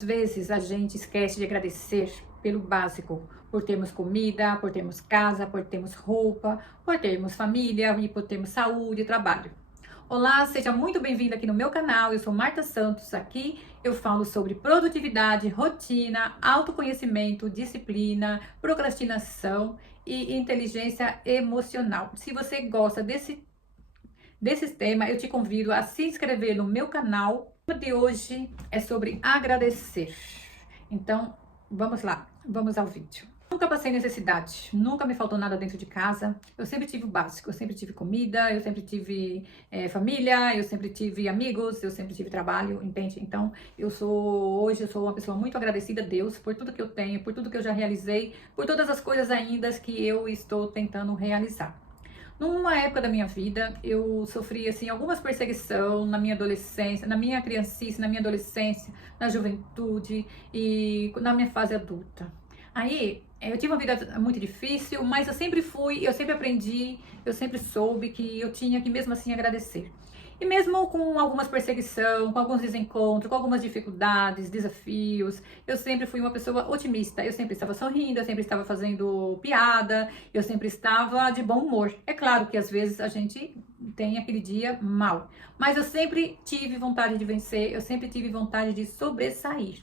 Às vezes a gente esquece de agradecer pelo básico, por termos comida, por termos casa, por termos roupa, por termos família e por termos saúde e trabalho. Olá, seja muito bem-vindo aqui no meu canal. Eu sou Marta Santos. Aqui eu falo sobre produtividade, rotina, autoconhecimento, disciplina, procrastinação e inteligência emocional. Se você gosta desse tema, eu te convido a se inscrever no meu canal. O tema de hoje é sobre agradecer. Então, vamos lá, vamos ao vídeo. Nunca passei necessidade, nunca me faltou nada dentro de casa. Eu sempre tive o básico, eu sempre tive comida, eu sempre tive família, eu sempre tive amigos, eu sempre tive trabalho, entende? Então, hoje eu sou uma pessoa muito agradecida a Deus por tudo que eu tenho, por tudo que eu já realizei, por todas as coisas ainda que eu estou tentando realizar. Numa época da minha vida, eu sofri assim algumas perseguição na minha adolescência, na minha criancice, na minha adolescência, na juventude e na minha fase adulta. Aí, eu tive uma vida muito difícil, mas eu sempre aprendi, eu sempre soube que eu tinha que mesmo assim agradecer. E mesmo com algumas perseguição, com alguns desencontros, com algumas dificuldades, desafios, eu sempre fui uma pessoa otimista. Eu sempre estava sorrindo, eu sempre estava fazendo piada, eu sempre estava de bom humor. É claro que às vezes a gente tem aquele dia mal, mas eu sempre tive vontade de vencer, eu sempre tive vontade de sobressair.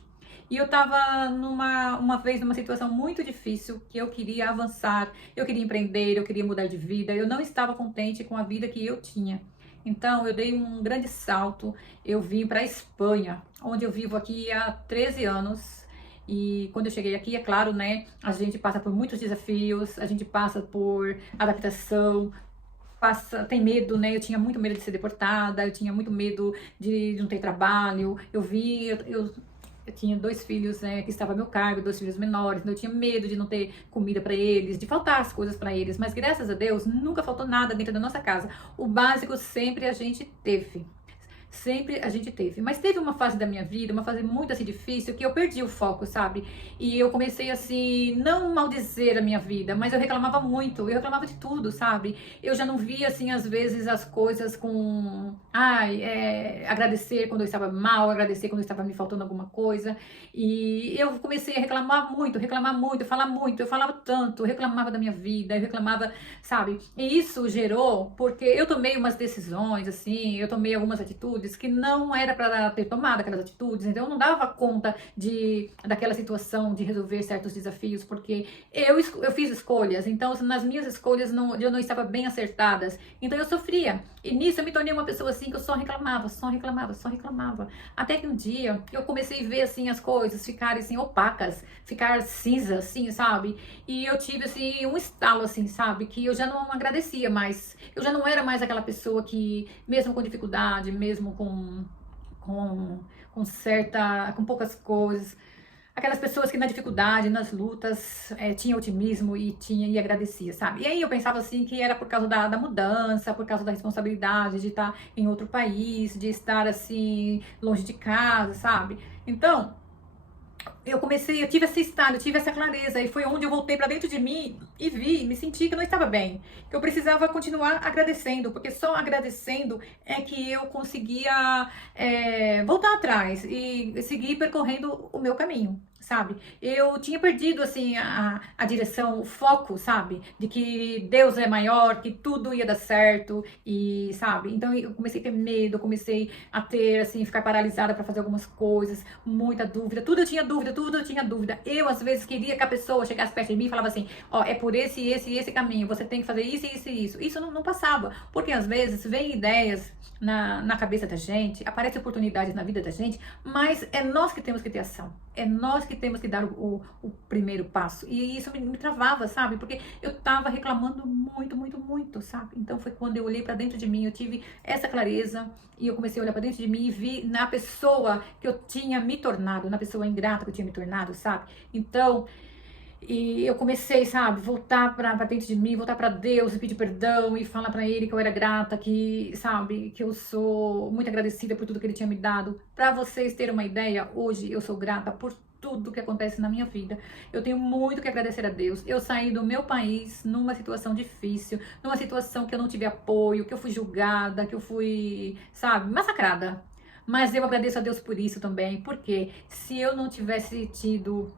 E eu estava uma vez numa situação muito difícil, que eu queria avançar, eu queria empreender, eu queria mudar de vida, eu não estava contente com a vida que eu tinha. Então, eu dei um grande salto, eu vim para a Espanha, onde eu vivo aqui há 13 anos. E quando eu cheguei aqui, é claro, né, a gente passa por muitos desafios, a gente passa por adaptação, tem medo, né? Eu tinha muito medo de ser deportada, eu tinha muito medo de não ter trabalho. Eu tinha dois filhos, né, que estavam a meu cargo, dois filhos menores, então eu tinha medo de não ter comida para eles, de faltar as coisas para eles, mas graças a Deus nunca faltou nada dentro da nossa casa. O básico sempre a gente teve. Sempre a gente teve. Mas teve uma fase da minha vida, uma fase muito assim difícil, que eu perdi o foco, sabe? E eu comecei assim, não maldizer a minha vida, mas eu reclamava muito, eu reclamava de tudo, sabe? Eu já não via assim, às vezes, as coisas com. Agradecer quando eu estava mal, agradecer quando estava me faltando alguma coisa. E eu comecei a reclamar muito, falar muito. Eu falava tanto, eu reclamava da minha vida, eu reclamava, sabe? E isso gerou, porque eu tomei umas decisões, assim, eu tomei algumas atitudes que não era para ter tomado aquelas atitudes, então eu não dava conta daquela situação de resolver certos desafios, porque eu fiz escolhas, então nas minhas escolhas eu não estava bem acertadas, então eu sofria, e nisso eu me tornei uma pessoa assim que eu só reclamava, só reclamava, só reclamava, até que um dia eu comecei a ver assim as coisas ficarem assim opacas, ficar cinza assim, sabe? E eu tive assim um estalo assim, sabe? Que eu já não agradecia mais, eu já não era mais aquela pessoa que, mesmo com dificuldade, mesmo com, com poucas coisas, aquelas pessoas que na dificuldade, nas lutas, tinha otimismo e agradecia, sabe? E aí eu pensava assim que era por causa da mudança, por causa da responsabilidade de estar em outro país, de estar assim, longe de casa, sabe? Então, eu tive esse estado, eu tive essa clareza, e foi onde eu voltei para dentro de mim e me senti que eu não estava bem, que eu precisava continuar agradecendo, porque só agradecendo é que eu conseguia voltar atrás e seguir percorrendo o meu caminho, sabe? Eu tinha perdido, assim, a direção, o foco, sabe? De que Deus é maior, que tudo ia dar certo, e, sabe? Então eu comecei a ter medo, eu comecei a ter, assim, ficar paralisada para fazer algumas coisas, muita dúvida, tudo eu tinha dúvida, tudo eu tinha dúvida. Eu, às vezes, queria que a pessoa chegasse perto de mim e falava assim, ó, é por esse caminho, você tem que fazer isso, isso e isso. Isso não passava, porque às vezes vem ideias na cabeça da gente, aparecem oportunidades na vida da gente, mas é nós que temos que ter ação, é nós que temos que dar o primeiro passo. E isso me travava, sabe? Porque eu tava reclamando muito, muito, muito, sabe? Então foi quando eu olhei para dentro de mim, eu tive essa clareza e eu comecei a olhar para dentro de mim e vi na pessoa que eu tinha me tornado, na pessoa ingrata que eu tinha me tornado, sabe? Então, e eu comecei, sabe, voltar pra dentro de mim, voltar pra Deus e pedir perdão e falar pra Ele que eu era grata, que, sabe, que eu sou muito agradecida por tudo que Ele tinha me dado. Pra vocês terem uma ideia, hoje eu sou grata por tudo que acontece na minha vida. Eu tenho muito que agradecer a Deus. Eu saí do meu país numa situação difícil, numa situação que eu não tive apoio, que eu fui julgada, que eu fui, sabe, massacrada. Mas eu agradeço a Deus por isso também, porque se eu não tivesse tido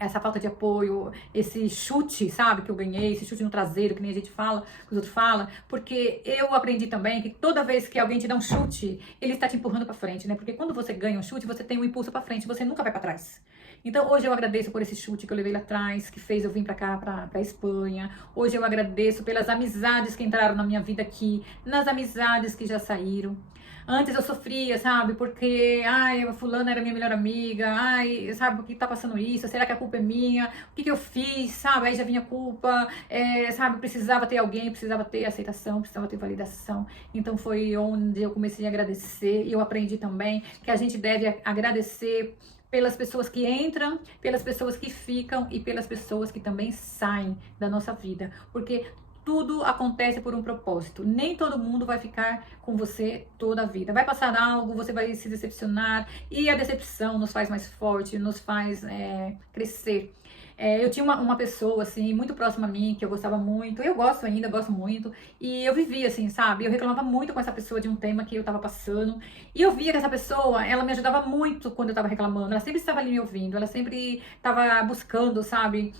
essa falta de apoio, esse chute, sabe, que eu ganhei, esse chute no traseiro, que nem a gente fala, que os outros falam, porque eu aprendi também que toda vez que alguém te dá um chute, ele está te empurrando para frente, né? Porque quando você ganha um chute, você tem um impulso para frente, você nunca vai para trás. Então, hoje eu agradeço por esse chute que eu levei lá atrás, que fez eu vir para cá, para Espanha. Hoje eu agradeço pelas amizades que entraram na minha vida aqui, nas amizades que já saíram. Antes eu sofria, sabe? Porque, ai, a fulana era minha melhor amiga, ai, sabe, por que tá passando isso? Será que a culpa é minha? O que que eu fiz, sabe? Aí já vinha culpa, sabe? Precisava ter alguém, precisava ter aceitação, precisava ter validação. Então foi onde eu comecei a agradecer e eu aprendi também que a gente deve agradecer pelas pessoas que entram, pelas pessoas que ficam e pelas pessoas que também saem da nossa vida. Porque tudo acontece por um propósito. Nem todo mundo vai ficar com você toda a vida. Vai passar algo, você vai se decepcionar. E a decepção nos faz mais forte, nos faz crescer. Eu tinha uma pessoa, assim, muito próxima a mim, que eu gostava muito. Eu gosto ainda, gosto muito. E eu vivia, assim, sabe? Eu reclamava muito com essa pessoa de um tema que eu tava passando. E eu via que essa pessoa, ela me ajudava muito quando eu tava reclamando. Ela sempre estava ali me ouvindo. Ela sempre estava buscando, sabe?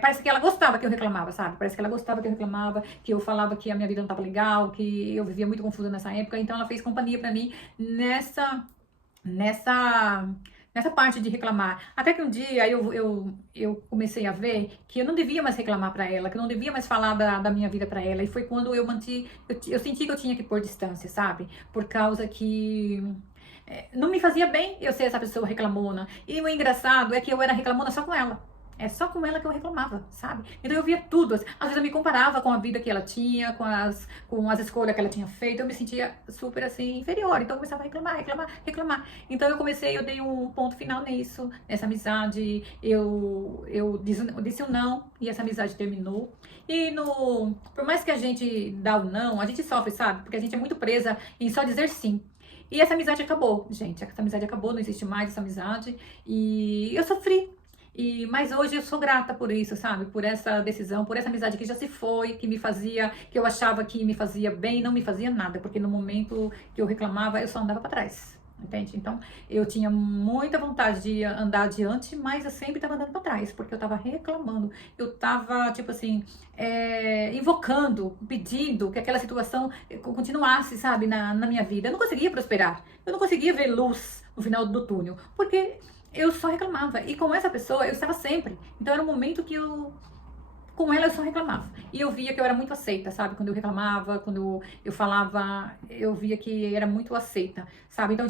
Parece que ela gostava que eu reclamava, sabe? Parece que ela gostava que eu reclamava, que eu falava que a minha vida não tava legal, que eu vivia muito confusa nessa época. Então ela fez companhia pra mim nessa parte de reclamar. Até que um dia eu comecei a ver que eu não devia mais reclamar para ela, que eu não devia mais falar da minha vida para ela. E foi quando eu senti que eu tinha que pôr distância, sabe? Por causa que não me fazia bem eu ser essa pessoa reclamona. E o engraçado é que eu era reclamona só com ela. É só com ela que eu reclamava, sabe? Então eu via tudo. Às vezes eu me comparava com a vida que ela tinha, com as escolhas que ela tinha feito. Eu me sentia super assim, inferior. Então eu começava a reclamar. Então eu dei um ponto final nisso, nessa amizade. Eu disse um não e essa amizade terminou. E por mais que a gente dá o não, a gente sofre, sabe? Porque a gente é muito presa em só dizer sim. E essa amizade acabou, gente. Essa amizade acabou, não existe mais essa amizade. E eu sofri. Mas hoje eu sou grata por isso, sabe? Por essa decisão, por essa amizade que já se foi, que eu achava que me fazia bem, não me fazia nada, porque no momento que eu reclamava, eu só andava para trás, entende? Então, eu tinha muita vontade de andar adiante, mas eu sempre estava andando para trás, porque eu estava reclamando, eu estava, tipo assim, invocando, pedindo que aquela situação continuasse, sabe, na minha vida. Eu não conseguia prosperar, eu não conseguia ver luz no final do túnel, porque eu só reclamava. E com essa pessoa eu estava sempre. Então era um momento que com ela eu só reclamava. E eu via que eu era muito aceita, sabe? Quando eu reclamava, quando eu falava, eu via que era muito aceita, sabe? Então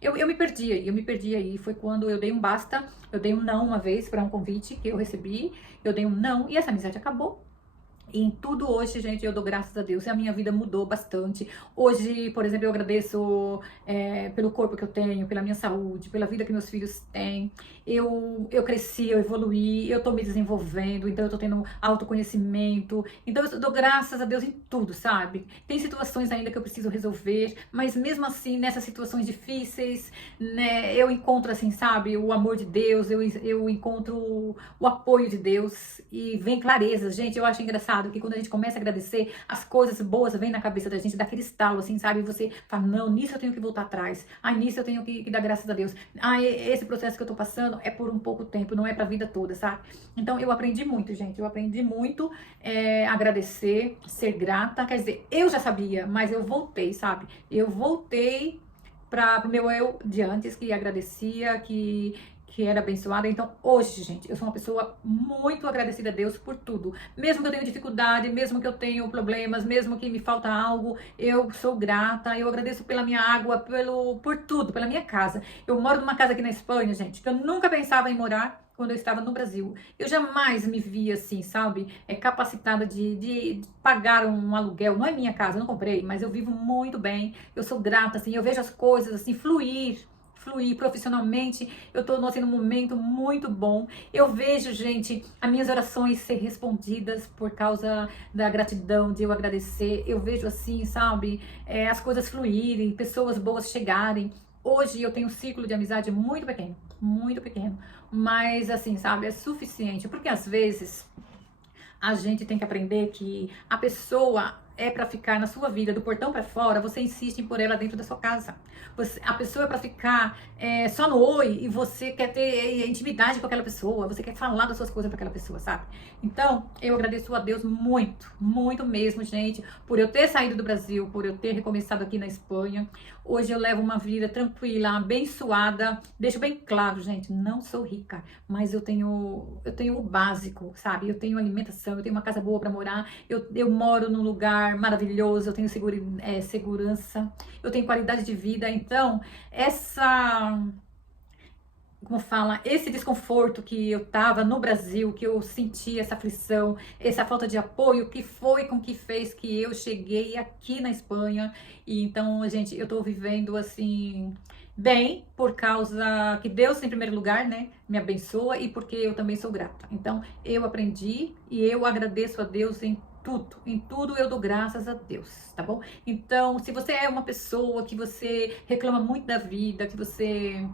eu me perdia. E foi quando eu dei um basta, eu dei um não uma vez para um convite que eu recebi, eu dei um não e essa amizade acabou. E em tudo hoje, gente, eu dou graças a Deus e a minha vida mudou bastante. Hoje, por exemplo, eu agradeço pelo corpo que eu tenho, pela minha saúde, pela vida que meus filhos têm. Eu cresci, eu evoluí, eu tô me desenvolvendo, então eu tô tendo autoconhecimento. Então eu dou graças a Deus em tudo, sabe? Tem situações ainda que eu preciso resolver, mas mesmo assim, nessas situações difíceis, né, eu encontro, assim, sabe, o amor de Deus, eu encontro o apoio de Deus e vem clareza. Gente, eu acho engraçado que quando a gente começa a agradecer, as coisas boas vêm na cabeça da gente, daquele estalo, assim, sabe? E você fala, não, nisso eu tenho que voltar atrás. Nisso eu tenho que dar graças a Deus. Esse processo que eu tô passando é por um pouco tempo, não é pra vida toda, sabe? Então, eu aprendi muito, gente. Eu aprendi muito agradecer, ser grata. Quer dizer, eu já sabia, mas eu voltei, sabe? Eu voltei para o meu eu de antes, que agradecia, que era abençoada. Então, hoje, gente, eu sou uma pessoa muito agradecida a Deus por tudo. Mesmo que eu tenha dificuldade, mesmo que eu tenha problemas, mesmo que me falta algo, eu sou grata. Eu agradeço pela minha água, por tudo, pela minha casa. Eu moro numa casa aqui na Espanha, gente, que eu nunca pensava em morar quando eu estava no Brasil. Eu jamais me via assim, sabe? Capacitada de pagar um aluguel. Não é minha casa, eu não comprei, mas eu vivo muito bem. Eu sou grata, assim, eu vejo as coisas assim fluir profissionalmente. Eu tô assim, num momento muito bom. Eu vejo, gente, as minhas orações ser respondidas por causa da gratidão, de eu agradecer. Eu vejo assim, sabe, as coisas fluírem, pessoas boas chegarem. Hoje eu tenho um ciclo de amizade muito pequeno, mas assim, sabe, é suficiente, porque às vezes a gente tem que aprender que a pessoa é para ficar na sua vida, do portão para fora, você insiste em pôr ela dentro da sua casa. A pessoa é para ficar só no oi e você quer ter intimidade com aquela pessoa, você quer falar das suas coisas para aquela pessoa, sabe? Então, eu agradeço a Deus muito, muito mesmo, gente, por eu ter saído do Brasil, por eu ter recomeçado aqui na Espanha. Hoje eu levo uma vida tranquila, abençoada. Deixo bem claro, gente, não sou rica, mas eu tenho o básico, sabe? Eu tenho alimentação, eu tenho uma casa boa para morar, eu moro num lugar maravilhoso, eu tenho segurança, eu tenho qualidade de vida. Então, como fala, esse desconforto que eu tava no Brasil, que eu senti essa aflição, essa falta de apoio, que foi com que fez que eu cheguei aqui na Espanha. E então, gente, eu tô vivendo assim bem por causa que Deus em primeiro lugar, né, me abençoa e porque eu também sou grata. Então, eu aprendi e eu agradeço a Deus em tudo eu dou graças a Deus, tá bom? Então, se você é uma pessoa que você reclama muito da vida, que você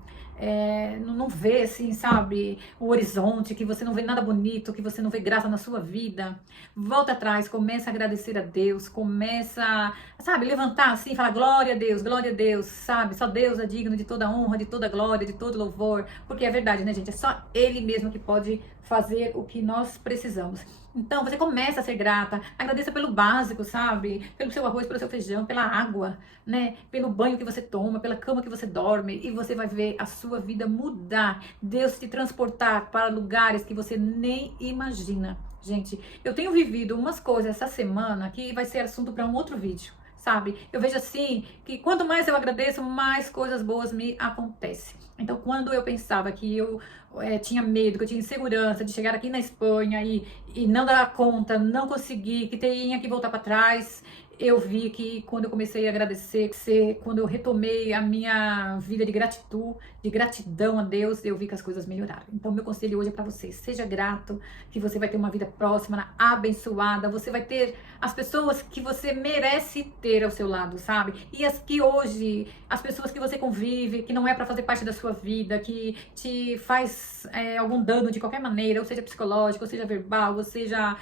não vê, assim, sabe, o horizonte, que você não vê nada bonito, que você não vê graça na sua vida, volta atrás, começa a agradecer a Deus, começa, sabe, levantar assim, falar glória a Deus, sabe, só Deus é digno de toda honra, de toda glória, de todo louvor, porque é verdade, né, gente, é só Ele mesmo que pode fazer o que nós precisamos. Então, você começa a ser grata, agradeça pelo básico, sabe? Pelo seu arroz, pelo seu feijão, pela água, né? Pelo banho que você toma, pela cama que você dorme, e você vai ver a sua vida mudar. Deus te transportar para lugares que você nem imagina. Gente, eu tenho vivido umas coisas essa semana que vai ser assunto para um outro vídeo, sabe? Eu vejo assim, que quanto mais eu agradeço, mais coisas boas me acontecem. Então, quando eu pensava que eu tinha medo, que eu tinha insegurança de chegar aqui na Espanha e não dar conta, não conseguir, que tinha que voltar para trás, eu vi que quando eu comecei a agradecer, quando eu retomei a minha vida de gratidão a Deus, eu vi que as coisas melhoraram. Então, meu conselho hoje é para vocês: seja grato, que você vai ter uma vida próspera, abençoada, você vai ter as pessoas que você merece ter ao seu lado, sabe? E as pessoas que você convive, que não é para fazer parte da sua vida, que te faz algum dano de qualquer maneira, ou seja psicológico, ou seja verbal, ou seja,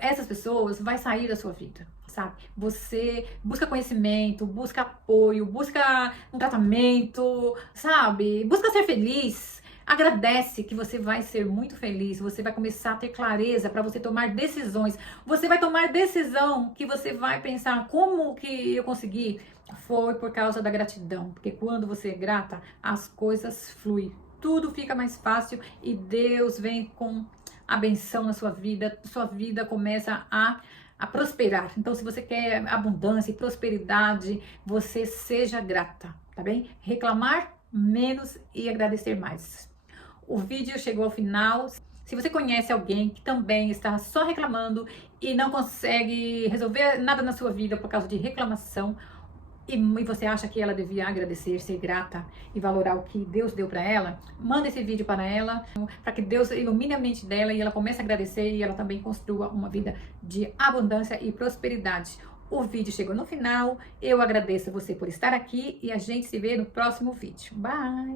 essas pessoas vai sair da sua vida, sabe? Você busca conhecimento, busca apoio, busca um tratamento, sabe? Busca ser feliz. Agradece que você vai ser muito feliz, você vai começar a ter clareza para você tomar decisões. Você vai tomar decisão que você vai pensar: como que eu consegui? Foi por causa da gratidão, porque quando você é grata, as coisas fluem, tudo fica mais fácil e Deus vem com a benção na sua vida começa a prosperar. Então, se você quer abundância e prosperidade, você seja grata, tá bem? Reclamar menos e agradecer mais. O vídeo chegou ao final. Se você conhece alguém que também está só reclamando e não consegue resolver nada na sua vida por causa de reclamação, e você acha que ela devia agradecer, ser grata e valorar o que Deus deu para ela, manda esse vídeo para ela, para que Deus ilumine a mente dela e ela comece a agradecer e ela também construa uma vida de abundância e prosperidade. O vídeo chegou no final, eu agradeço você por estar aqui e a gente se vê no próximo vídeo. Bye!